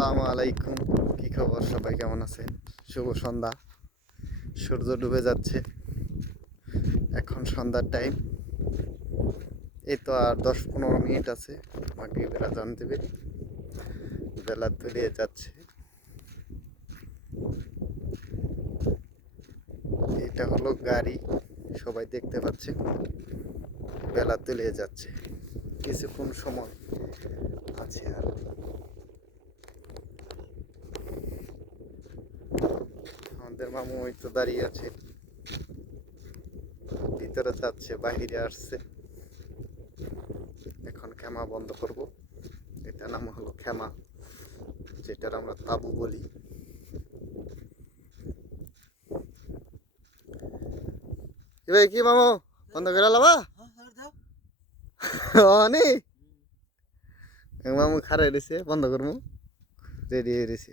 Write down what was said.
আসসালামু আলাইকুম। কি খবর, সবাই কেমন আছেন? শুভ সন্ধ্যা। সূর্য ডুবে যাচ্ছে, এখন সন্ধ্যার টাইম। এই তো আর 10-15 মিনিট আছে মাগরিবের আজান দেবে। বেলা তলিয়ে যাচ্ছে। এটা হলো গাড়ি, সবাই দেখতে পাচ্ছে। বেলা তলিয়ে যাচ্ছে, কিছুক্ষণ সময় আছে আর। আমাদের মামু ওই তো দাঁড়িয়ে আছে, ভিতরে যাচ্ছে, বাহিরে আসছে। এখন খেমা বন্ধ করব। এটা নাম হলো খেমা, যেটার আমরা তাবু বলি। এবার কি মামু বন্ধ করে লাবা অনে মামু খারাই রয়েছে, বন্ধ করবো, রেডি হয়ে রয়েছে।